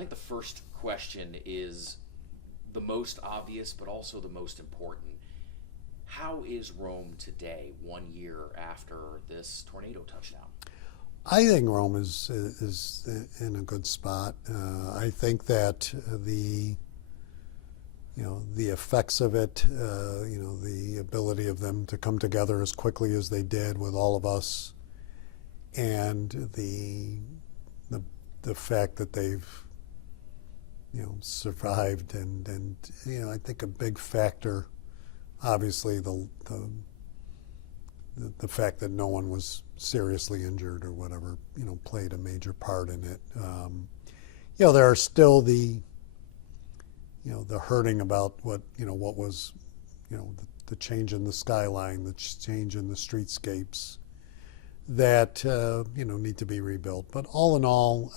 think the first question is the most obvious, but also the most important. How is Rome today, 1 year after this tornado touchdown? I think Rome is in a good spot. I think that the effects of it, the ability of them to come together as quickly as they did with all of us, and the fact that they've survived, and I think a big factor, obviously the fact that no one was seriously injured or whatever, played a major part in it. There are still the hurting about what was, the change in the skyline, the change in the streetscapes that, need to be rebuilt. But all in all,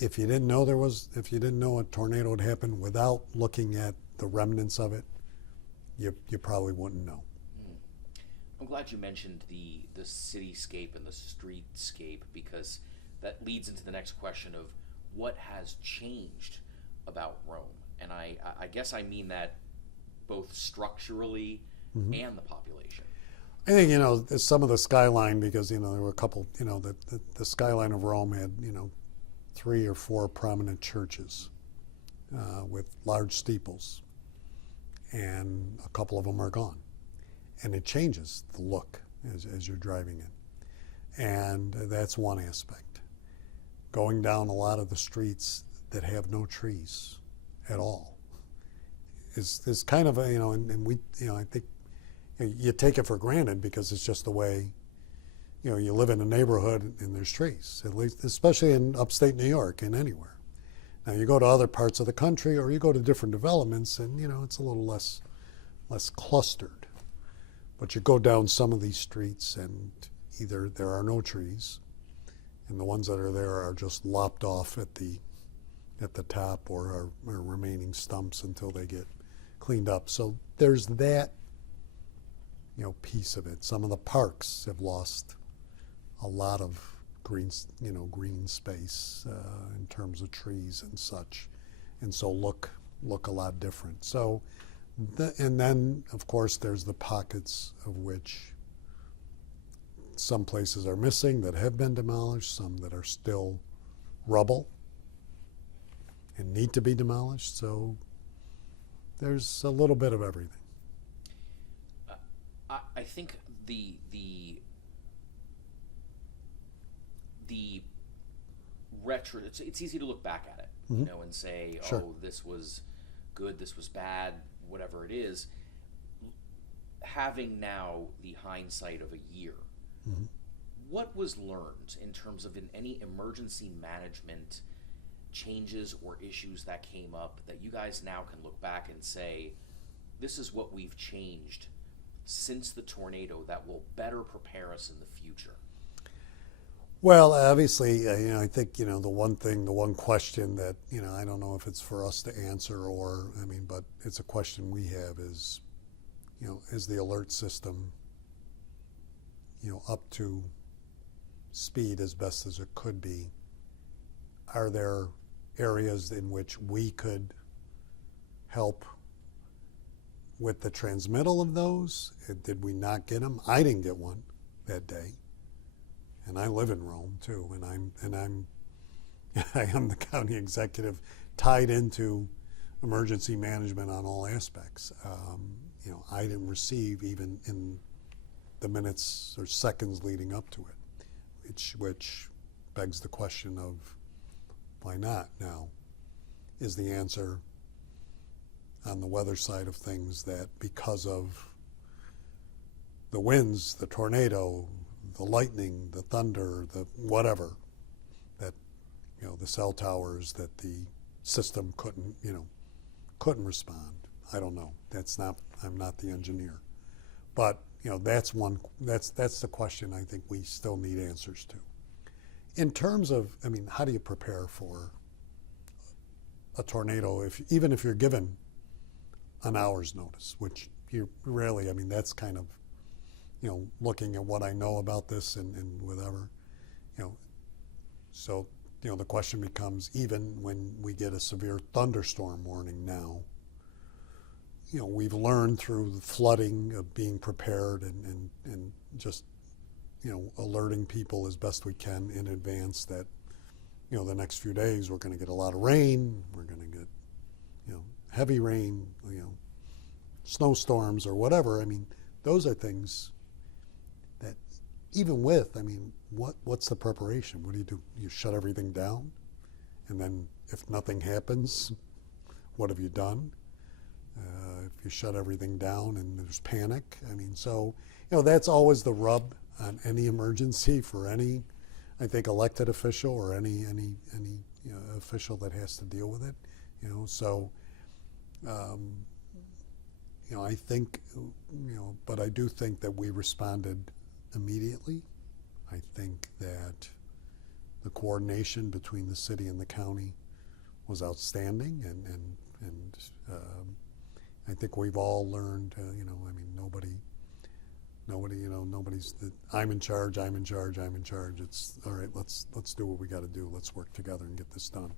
if you didn't know a tornado had happened without looking at the remnants of it, you probably wouldn't know. I'm glad you mentioned the cityscape and the streetscape, because that leads into the next question of what has changed about Rome. And I guess I mean that both structurally and the population. I think, some of the skyline, because, there were a couple, the skyline of Rome had, 3 or 4 prominent churches with large steeples, and a couple of them are gone. And it changes the look as you're driving it. And that's one aspect. Going down a lot of the streets that have no trees at all is kind of and we, I think you take it for granted because it's just the way, you live in a neighborhood and there's trees, at least, especially in upstate New York and anywhere. Now you go to other parts of the country or you go to different developments and, it's a little less clustered. But you go down some of these streets and either there are no trees and the ones that are there are just lopped off at the top or are remaining stumps until they get cleaned up. So there's that, piece of it. Some of the parks have lost a lot of green space in terms of trees and such, and so look a lot different. So, and then of course there's the pockets of which some places are missing that have been demolished, some that are still rubble and need to be demolished. So there's a little bit of everything. I think the retro, it's easy to look back at it, and say, Sure. Oh, this was good, this was bad, whatever it is. Having now the hindsight of a year, what was learned in terms of any emergency management changes or issues that came up that you guys now can look back and say, this is what we've changed since the tornado that will better prepare us in the future? Well, obviously, I think, the one question that, I don't know if it's for us to answer or, but it's a question we have is, is the alert system, up to speed as best as it could be? Are there areas in which we could help with the transmittal of those? Did we not get them? I didn't get one that day. And I live in Rome too, and I am the county executive tied into emergency management on all aspects. I didn't receive even in the minutes or seconds leading up to it, which begs the question of why not? Now, is the answer on the weather side of things that because of the winds, the tornado, the lightning, the thunder, the whatever, that, the cell towers, that the system couldn't respond? I don't know. I'm not the engineer. But, that's the question I think we still need answers to. In terms of, how do you prepare for a tornado even if you're given an hour's notice, which you rarely, that's kind of, looking at what I know about this and whatever, so the question becomes, even when we get a severe thunderstorm warning now, we've learned through the flooding of being prepared and just, alerting people as best we can in advance that, the next few days we're going to get a lot of rain, we're going to get, heavy rain, snowstorms or whatever. I mean, those are things that even with, what's the preparation? What do? You shut everything down? And then if nothing happens, what have you done? If you shut everything down and there's panic, so, that's always the rub on any emergency for any, I think, elected official or any official that has to deal with it, so, I think, but I do think that we responded immediately. I think that the coordination between the city and the county was outstanding, and I think we've all learned, nobody's I'm in charge. It's all right. Let's do what we got to do. Let's work together and get this done.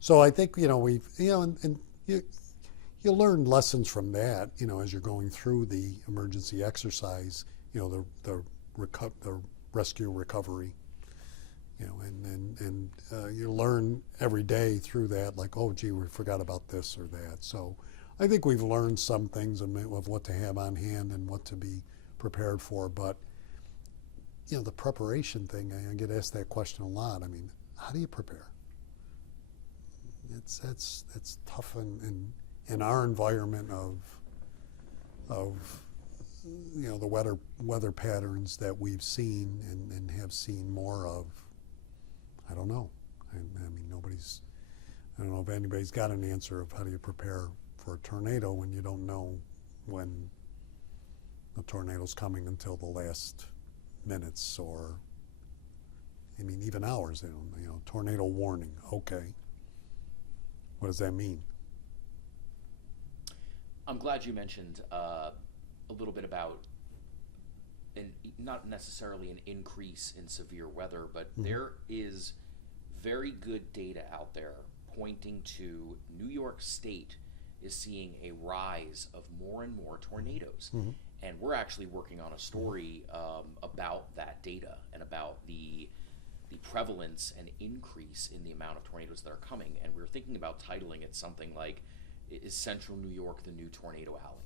So I think we've and you learn lessons from that. As you're going through the emergency exercise. The rescue recovery. And you learn every day through that. Like, oh, gee, we forgot about this or that. So I think we've learned some things of what to have on hand and what to be prepared for. But the preparation thing, I get asked that question a lot. How do you prepare? That's tough in our environment of the weather patterns that we've seen and have seen more of. I don't know. I don't know if anybody's got an answer of how do you prepare for a tornado when you don't know when the tornado's coming until the last minutes or, even hours. They don't, tornado warning. Okay. What does that mean? I'm glad you mentioned a little bit about, not necessarily an increase in severe weather, but there is very good data out there pointing to New York State is seeing a rise of more and more tornadoes. And we're actually working on a story about that data and about the prevalence and increase in the amount of tornadoes that are coming. And we're thinking about titling it something like, is Central New York the new tornado alley?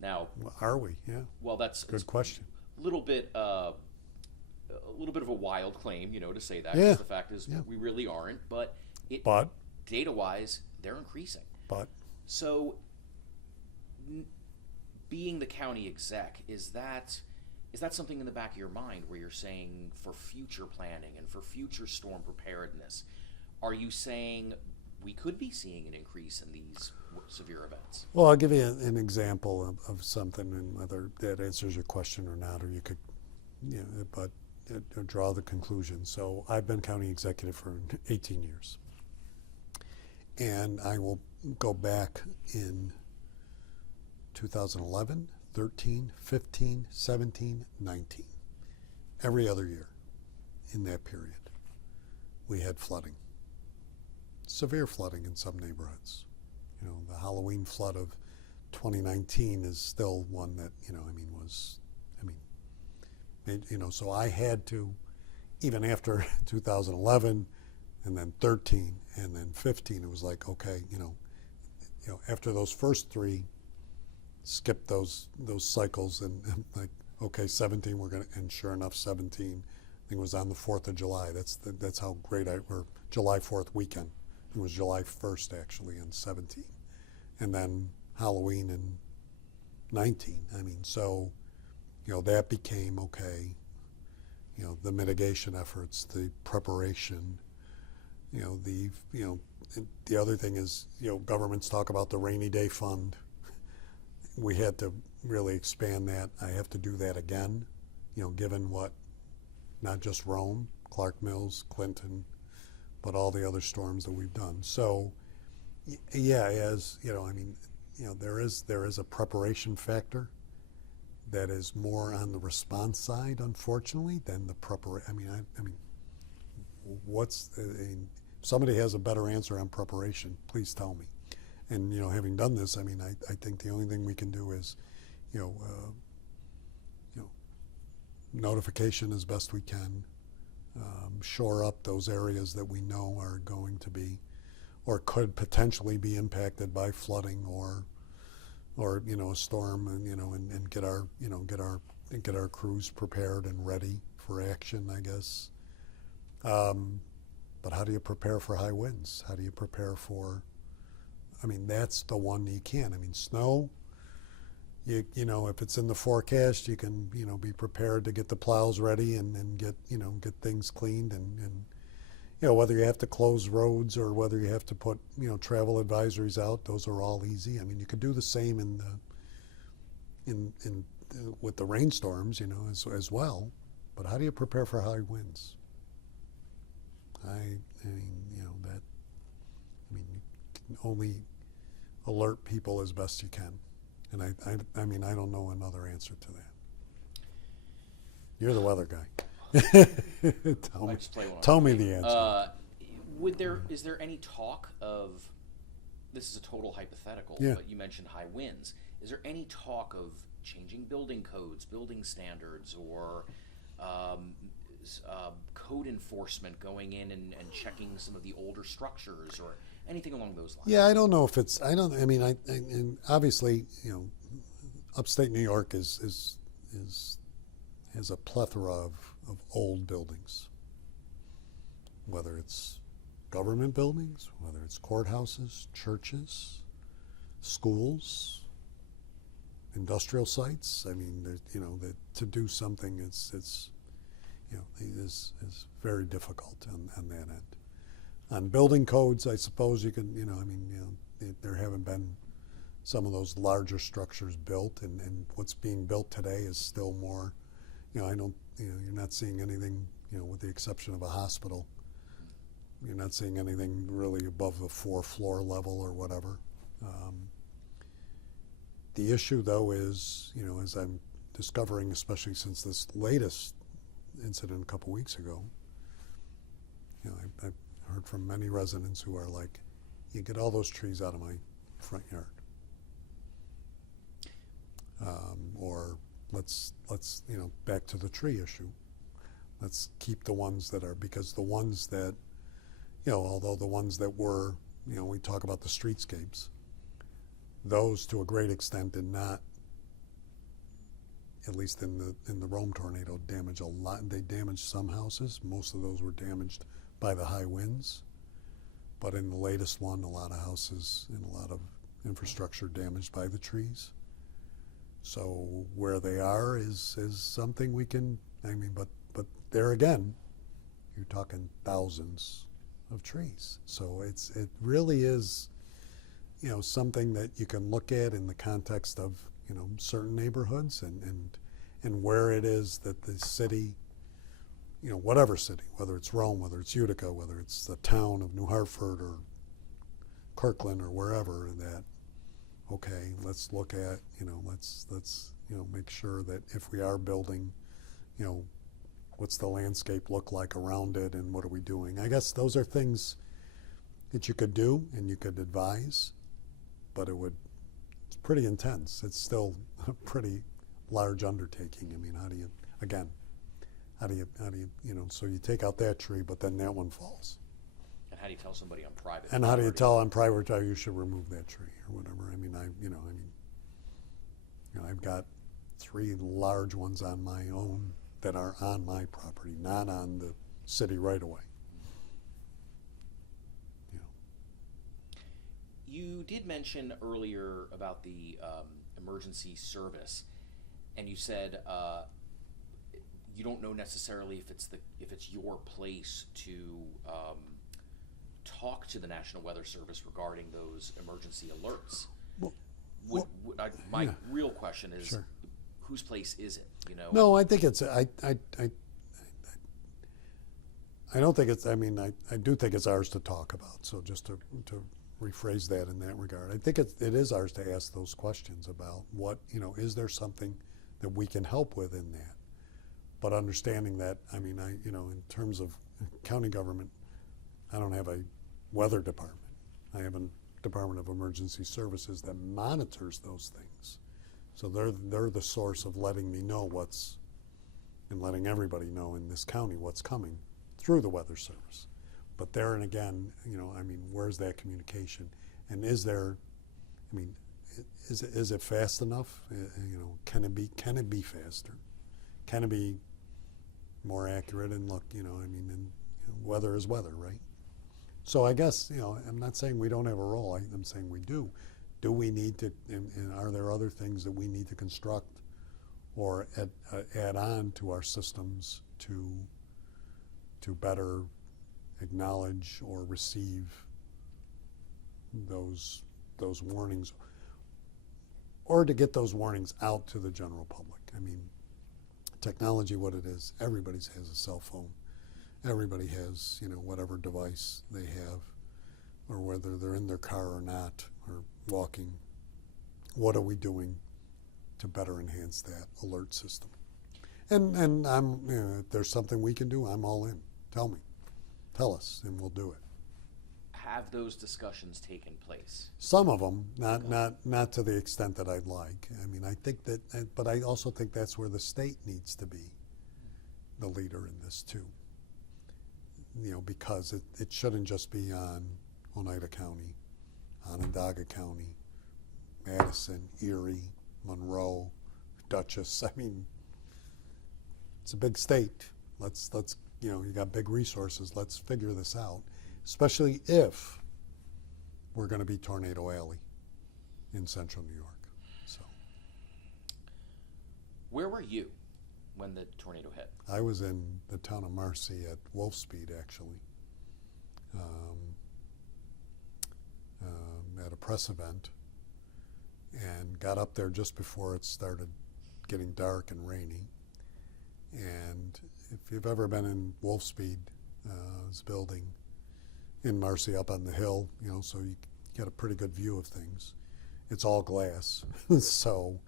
Now, are we? Yeah. Well, that's good question. A little bit of a wild claim, to say that. Yeah. Because the fact is, we really aren't. But data-wise, they're increasing. So, being the county exec, is that something in the back of your mind where you're saying for future planning and for future storm preparedness, are you saying we could be seeing an increase in these severe events? Well, I'll give you an example of something, and whether that answers your question or not, or you could, but draw the conclusion. So I've been county executive for 18 years. And I will go back in 2011, 13, 15, 17, 19. Every other year in that period, we had flooding. Severe flooding in some neighborhoods. The Halloween flood of 2019 is still one that, so I had to, even after 2011 and then 13 and then 15, it was like, okay, after those first three, skip those cycles and like, okay, 17, we're going to, and sure enough, 17, I think it was on the 4th of July. That's how great or July 4th weekend. It was July 1st, actually, in 17. And then Halloween in 19. So, that became, okay, the mitigation efforts, the preparation, the other thing is, governments talk about the rainy day fund. We had to really expand that. I have to do that again, given what, not just Rome, Clark Mills, Clinton, but all the other storms that we've done. So, there is a preparation factor that is more on the response side, unfortunately, than the preparation. what's, if somebody has a better answer on preparation, please tell me. And, having done this, I mean, I think the only thing we can do is, notification as best we can, shore up those areas that we know are going to be, or could potentially be impacted by flooding or a storm, and get our crews prepared and ready for action, I guess. But how do you prepare for high winds? How do you prepare for, that's the one you can. Snow, if it's in the forecast, you can, be prepared to get the plows ready and get things cleaned and whether you have to close roads or whether you have to put, travel advisories out, those are all easy. You could do the same with the rainstorms, as well. But how do you prepare for high winds? You can only alert people as best you can. And I don't know another answer to that. You're the weather guy. Tell me the answer. Is there any talk of, this is a total hypothetical, Yeah. but you mentioned high winds. Is there any talk of changing building codes, building standards, or code enforcement going in and checking some of the older structures or anything along those lines? Yeah, I don't know if it's. And obviously, upstate New York has a plethora of old buildings, whether it's government buildings, whether it's courthouses, churches, schools, industrial sites. To do something, it's very difficult on that end. On building codes, I suppose you can, there haven't been some of those larger structures built, and what's being built today is still more, you're not seeing anything, with the exception of a hospital. You're not seeing anything really above the 4th-floor level or whatever. The issue, though, is, as I'm discovering, especially since this latest incident a couple weeks ago, I've heard from many residents who are like, you get all those trees out of my front yard. Or let's back to the tree issue. Let's keep the ones that are, because the ones that, although the ones that were, we talk about the streetscapes, those to a great extent did not, at least in the Rome tornado, damage a lot. They damaged some houses. Most of those were damaged by the high winds. But in the latest one, a lot of houses and a lot of infrastructure damaged by the trees. So where they are is something we can, but there again, you're talking thousands of trees. So it really is, something that you can look at in the context of, certain neighborhoods and where it is that the city, whatever city, whether it's Rome, whether it's Utica, whether it's the town of New Hartford or Kirkland or wherever, that, okay, let's look at, let's make sure that if we are building, what's the landscape look like around it and what are we doing? I guess those are things that you could do and you could advise, but it's pretty intense. It's still a pretty large undertaking. How do you, so you take out that tree, but then that one falls. And how do you tell somebody on private? And how do you tell on private, you should remove that tree or whatever? I've got 3 large ones on my own that are on my property, not on the city right away. You did mention earlier about the emergency service, and you said you don't know necessarily if it's your place to talk to the National Weather Service regarding those emergency alerts. My real question is, Sure. Whose place is it? No, I think it's I don't think it's. I do think it's ours to talk about. So just to rephrase that in that regard, I think it is ours to ask those questions about what, is there something that we can help with in that? But understanding that, in terms of county government, I don't have a weather department. I have a Department of Emergency Services that monitors those things. So they're the source of letting me know and letting everybody know in this county what's coming through the Weather Service. But there and again, where's that communication? And is it fast enough? Can it be faster? Can it be more accurate? And look, weather is weather, right? So I guess, I'm not saying we don't have a role. I'm saying we do. Do we need to, and are there other things that we need to construct or add on to our systems to better acknowledge or receive those warnings, or to get those warnings out to the general public? Technology, what it is, everybody has a cell phone. Everybody has, whatever device they have, or whether they're in their car or not, or walking. What are we doing to better enhance that alert system? And I'm, if there's something we can do, I'm all in. Tell us, and we'll do it. Have those discussions taken place? Some of them, not to the extent that I'd like. I think that, but I also think that's where the state needs to be the leader in this too. Because it shouldn't just be on Oneida County, Onondaga County, Madison, Erie, Monroe, Dutchess. It's a big state. Let's you got big resources. Let's figure this out, especially if we're going to be Tornado Alley in central New York. So, where were you when the tornado hit? I was in the town of Marcy at Wolfspeed, actually, at a press event, and got up there just before it started getting dark and rainy. And if you've ever been in Wolfspeed, this building in Marcy up on the hill, so you get a pretty good view of things. It's all glass. So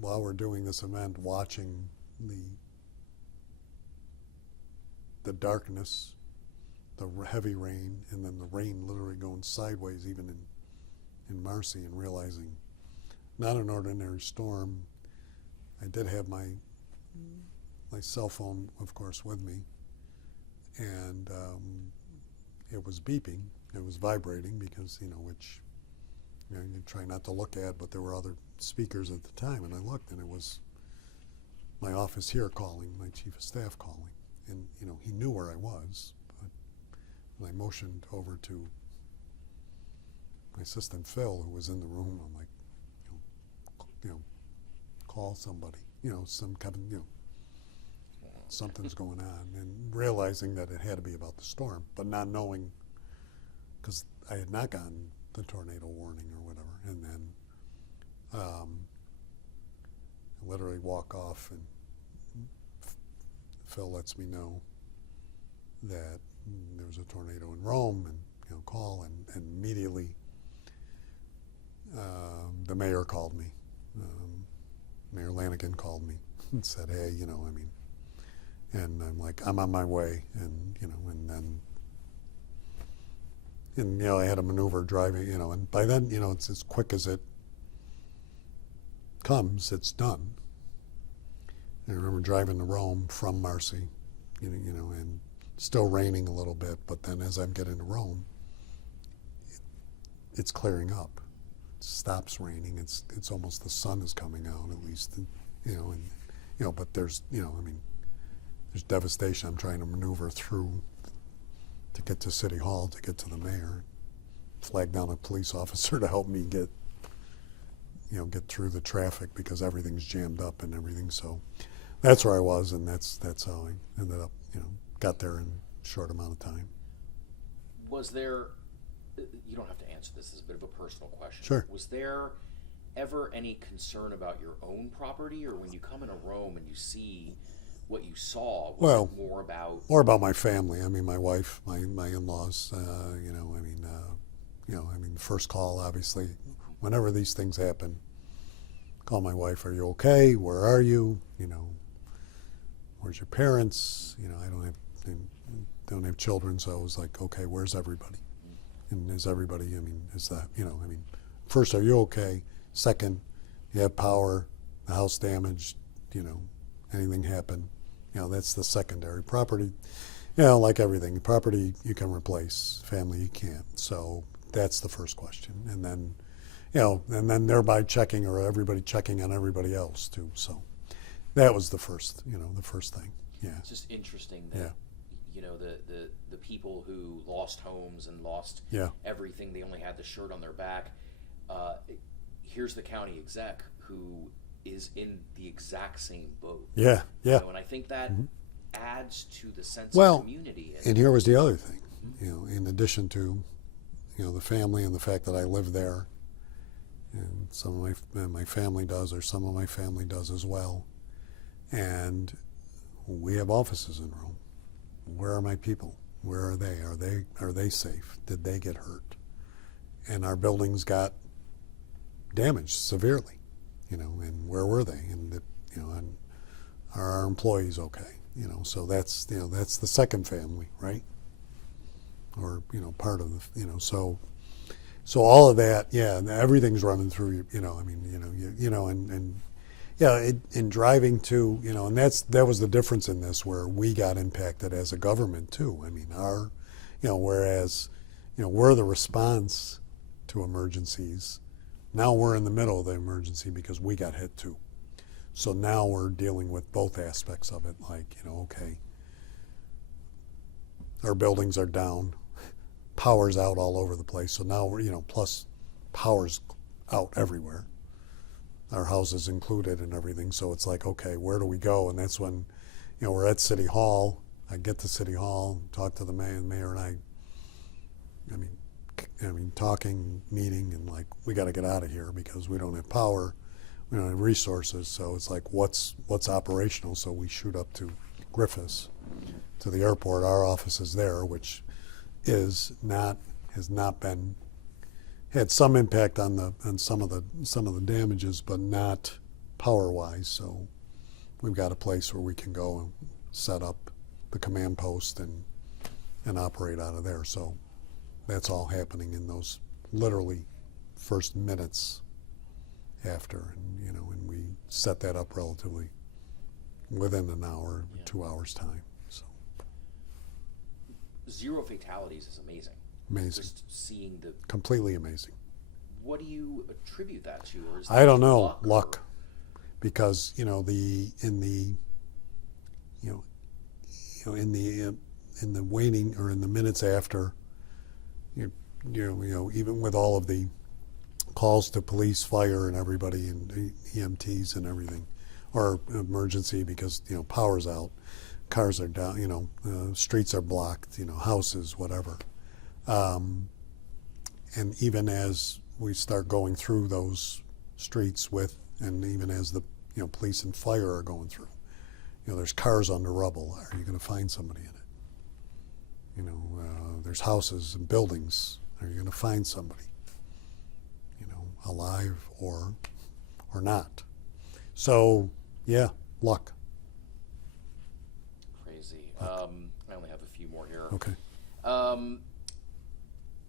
while we're doing this event, watching the darkness, the heavy rain, and then the rain literally going sideways even in Marcy, and realizing not an ordinary storm. I did have my cell phone, of course, with me, and it was beeping. It was vibrating because, which you try not to look at, but there were other speakers at the time, and I looked, and it was my office here calling, my chief of staff calling, and he knew where I was, but when I motioned over to my assistant Phil, who was in the room, I'm like, call somebody, some kind of, something's going on, and realizing that it had to be about the storm, but not knowing, because I had not gotten the tornado warning or whatever, and then I literally walk off, and Phil lets me know that there was a tornado in Rome, and call, and immediately the mayor called me. Mayor Lanigan called me and said, hey, and I'm like, I'm on my way, and I had a maneuver driving, and by then, it's as quick as it comes, it's done. And I remember driving to Rome from Marcy, and still raining a little bit, but then as I'm getting to Rome, it's clearing up. It stops raining. It's almost the sun is coming out, at least, but there's, there's devastation. I'm trying to maneuver through to get to City Hall, to get to the mayor, flag down a police officer to help me get through the traffic because everything's jammed up and everything. So that's where I was, and that's how I ended up, got there in a short amount of time. Was there, you don't have to answer this, is a bit of a personal question. Sure. Was there ever any concern about your own property, or when you come into Rome and you see what you saw, was it more about my family? My wife, my in-laws. The first call, obviously, whenever these things happen, call my wife. Are you okay? Where are you? Where's your parents? I don't have don't have children, so it was like, okay, where's everybody? And is everybody, I mean, is that, first, are you okay? Second, you have power, the house damaged, anything happen, that's the secondary. Property, like everything, property you can replace, family you can't. So that's the first question. And then, and then thereby checking, or everybody checking on everybody else too. So that was the first, the first thing. Yeah. It's just interesting that, the people who lost homes and lost everything, they only had the shirt on their back. Here's the county exec who is in the exact same boat. Yeah, yeah. And I think that adds to the sense of community. And here was the other thing, in addition to, the family and the fact that I live there, and some of my family does, or some of my family does as well, and we have offices in Rome. Where are my people? Where are they? Are they safe? Did they get hurt? And our buildings got damaged severely, and where were they? And and are our employees okay? So that's that's the second family, right? Or part of the so all of that, everything's running through you. In driving to, and that was the difference in this, where we got impacted as a government too. I mean, whereas, we're the response to emergencies. Now we're in the middle of the emergency because we got hit too. So now we're dealing with both aspects of it. Like, okay, our buildings are down, power's out all over the place. So now we're, plus power's out everywhere. Our house is included and everything, so it's like, okay, where do we go? And that's when, we're at City Hall. I get to City Hall, talk to the mayor, and I mean, talking, meeting, and like, we got to get out of here because we don't have power, we don't have resources. So it's like, what's operational? So we shoot up to Griffiths, to the airport. Our office is there, which has not been. Had some impact on some of the damages, but not power-wise. So we've got a place where we can go and set up the command post and operate out of there. So that's all happening in those literally first minutes after, and we set that up relatively within an hour, 2 hours time. So 0 fatalities is amazing. Amazing. Just seeing the completely amazing. What do you attribute that to? Or is that I don't know. Luck. Because in the waiting, or in the minutes after, even with all of the calls to police, fire, and everybody, and EMTs and everything, or emergency because power's out, cars are down, streets are blocked, houses, whatever. And even as we start going through those streets and even as the police and fire are going through, there's cars under rubble. Are you going to find somebody in it? There's houses and buildings. Are you going to find somebody, alive or not? So luck. Crazy. I only have a few more here. Okay.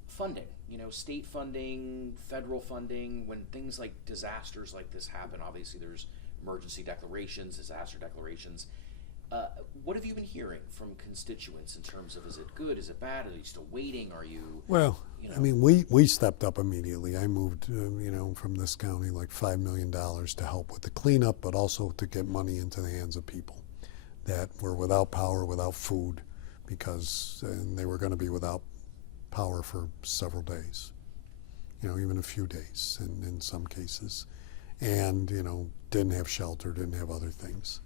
Funding, state funding, federal funding. When things like disasters like this happen, obviously there's emergency declarations, disaster declarations. What have you been hearing from constituents in terms of, is it good, is it bad, are you still waiting, are you? Well, I mean, we stepped up immediately. I moved, from this county like $5 million to help with the cleanup, but also to get money into the hands of people that were without power, without food, because they were going to be without power for several days, even a few days in some cases, and didn't have shelter, didn't have other things.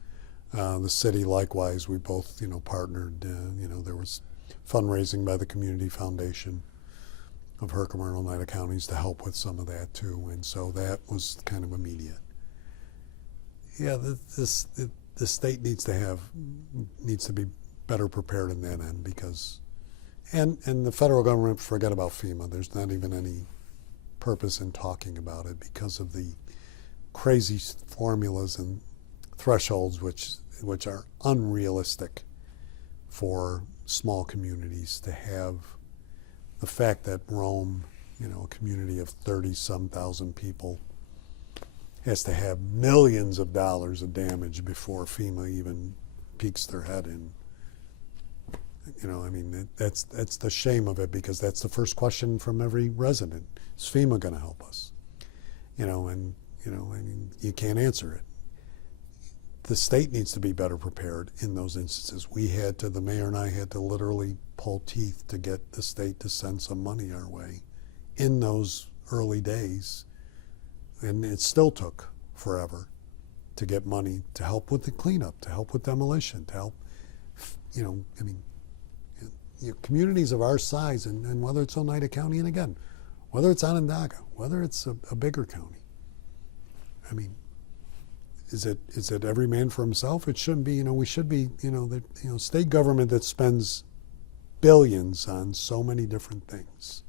The city, likewise, we both partnered. There was fundraising by the Community Foundation of Herkimer and Oneida counties to help with some of that too, and so that was kind of immediate. Yeah, the state needs to be better prepared in that end, because. And the federal government, forget about FEMA. There's not even any purpose in talking about it because of the crazy formulas and thresholds which are unrealistic for small communities to have the fact that Rome, a community of 30-some thousand people, has to have millions of dollars of damage before FEMA even peeks their head in. That's the shame of it, because that's the first question from every resident. Is FEMA going to help us? You can't answer it. The state needs to be better prepared in those instances. The mayor and I had to literally pull teeth to get the state to send some money our way in those early days. And it still took forever to get money to help with the cleanup, to help with demolition, to help, communities of our size, and whether it's Oneida County, and again, whether it's Onondaga, whether it's a bigger county. Is it every man for himself? It shouldn't be. We should be. State government that spends billions on so many different things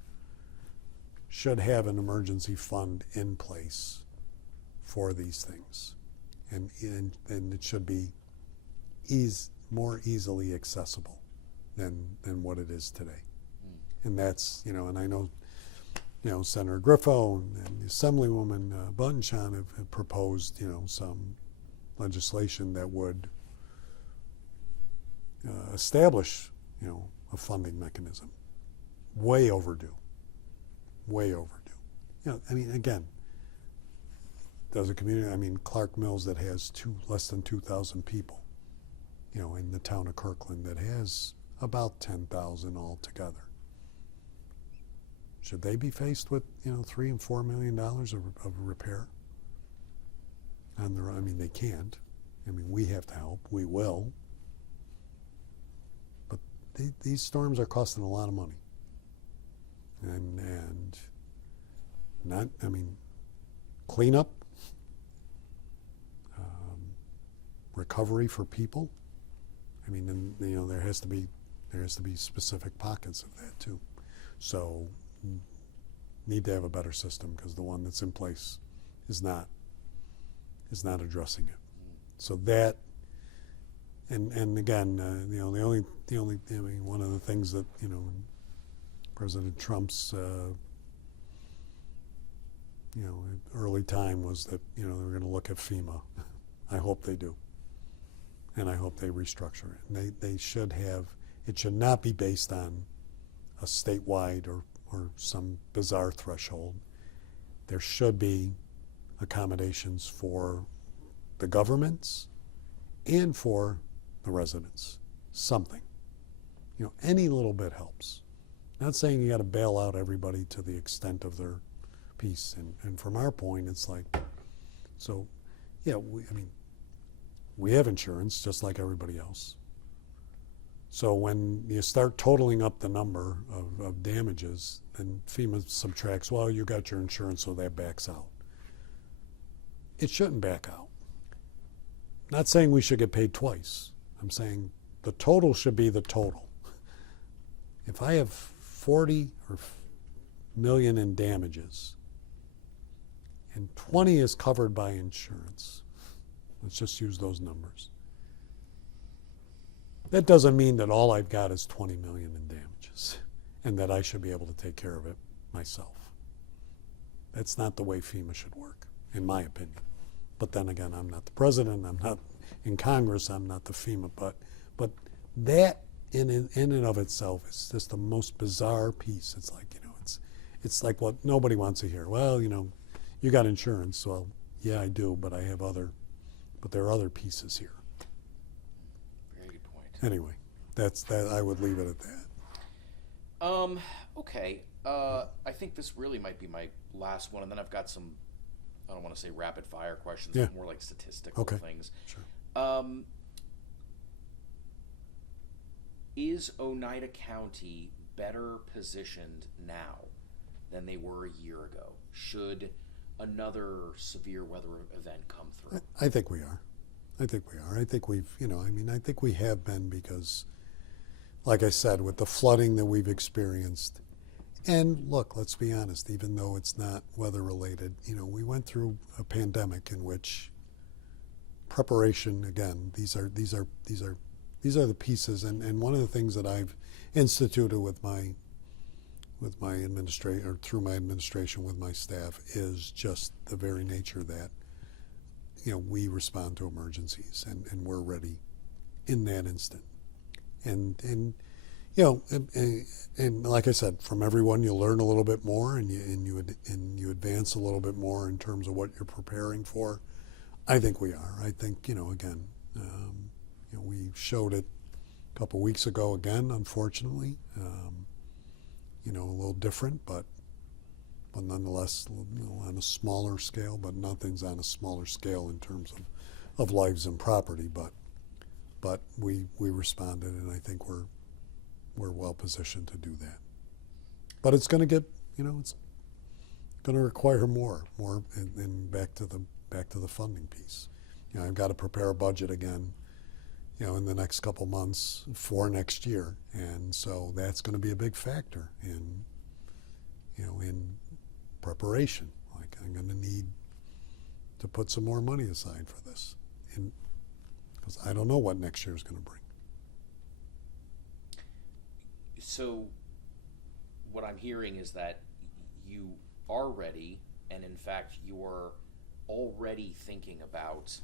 should have an emergency fund in place for these things, and it should be more easily accessible than what it is today. And that's and I know Senator Griffo and the Assemblywoman Buttonshon have proposed some legislation that would establish a funding mechanism. Way overdue. Again, does a community, Clark Mills that has less than 2,000 people, in the town of Kirkland that has about 10,000 altogether. Should they be faced with $3 and $4 million of repair on their own? They can't. We have to help. We will. But these storms are costing a lot of money, and not. Cleanup, recovery for people. There has to be specific pockets of that too. So need to have a better system, because the one that's in place is not addressing it. So that, and again, one of the things that President Trump's early time was that they were going to look at FEMA. I hope they do, and I hope they restructure it. And they should have. It should not be based on a statewide or some bizarre threshold. There should be accommodations for the governments and for the residents. Something. Any little bit helps. Not saying you got to bail out everybody to the extent of their piece. And from our point, it's like, so, yeah, we have insurance just like everybody else. So when you start totaling up the number of damages, and FEMA subtracts, well, you got your insurance, so that backs out. It shouldn't back out. Not saying we should get paid twice. I'm saying the total should be the total. If I have 40 or million in damages, and 20 is covered by insurance, let's just use those numbers. That doesn't mean that all I've got is 20 million in damages and that I should be able to take care of it myself. That's not the way FEMA should work, in my opinion. But then again, I'm not the president, I'm not in Congress, I'm not the FEMA, but that in and of itself is just the most bizarre piece. It's like, it's like what nobody wants to hear. Well, you got insurance. Well, yeah, I do, but there are other pieces here. Anyway, that's that. I would leave it at that. Okay. I think this really might be my last one, and then I've got some, I don't want to say rapid fire questions, but more like statistical things. Sure. Is Oneida County better positioned now than they were a year ago? Should another severe weather event come through? I think we are. I think we've, I think we have been, because, like I said, with the flooding that we've experienced, and look, let's be honest, even though it's not weather related, we went through a pandemic in which preparation, again, these are these are the pieces, and one of the things that I've instituted with my administration, or through my administration with my staff, is just the very nature that, you know, we respond to emergencies, and we're ready in that instant. And you know, and like I said, from everyone you learn a little bit more, and you advance a little bit more in terms of what you're preparing for. I think we are. I think, you know, again, you know, we showed it a couple weeks ago again, unfortunately. You know, a little different, but nonetheless, you know, on a smaller scale. But nothing's on a smaller scale in terms of lives and property. But we responded, and I think we're well positioned to do that. But it's going to get, you know, it's going to require more, and back to the funding piece. You know, I've got to prepare a budget again, you know, in the next couple months for next year, and so that's going to be a big factor in, you know, in preparation. Like, I'm going to need to put some more money aside for this, because I don't know what next year is going to bring. So what I'm hearing is that you are ready, and in fact you're already thinking about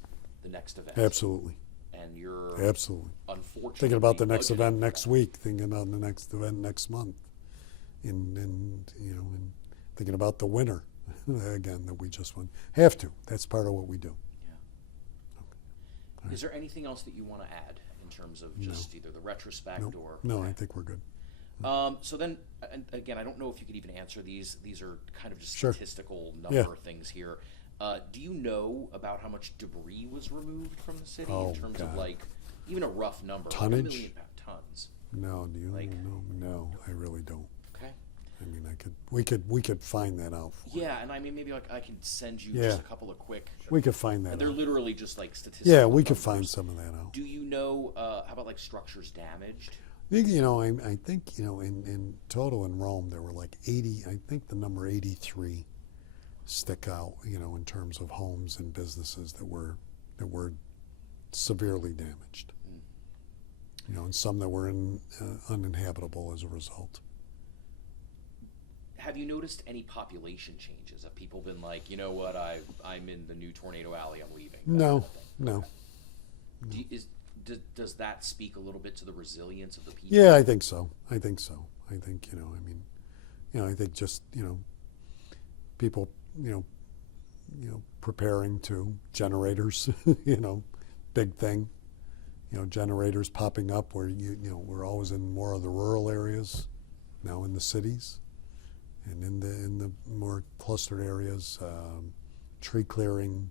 the next event. Absolutely. And you're unfortunately thinking about the next event next week, thinking about the next event next month, and you know, and thinking about the winter again that we just won. Have to. That's part of what we do. Yeah. Okay. Right. Is there anything else that you want to add in terms of just either the retrospect or? No, okay. I think we're good. So then, and again, I don't know if you could even answer these. These are kind of just Sure. statistical number things here. Do you know about how much debris was removed from the city in terms of, like, even a rough number? Tonnage? Like 1 million tons. No, do you Like- know? No, I really don't. Okay. I mean, we could find that out for you. Yeah, and I mean, maybe like I can send you Yeah. just a couple of quick. We could find that And they're out. literally just like statistical. Yeah, we could numbers. find some of that out. Do you know how about like structures damaged? You know, I think, you know, in total in Rome there were like 80. I think the number 83 stick out, you know, in terms of homes and businesses that were severely damaged. You know, and some that were uninhabitable as a result. Have you noticed any population changes? Have people been like, you know what, I'm in the new tornado alley, I'm leaving? No, no. Does that speak a little bit to the resilience of the people? Yeah, I think so. I think, you know, I mean, you know, I think just, you know, people, you know, preparing to generators, you know, big thing. You know, generators popping up where you know, we're always in more of the rural areas, now in the cities, and in the more clustered areas, tree clearing,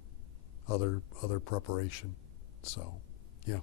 other preparation. So, yeah.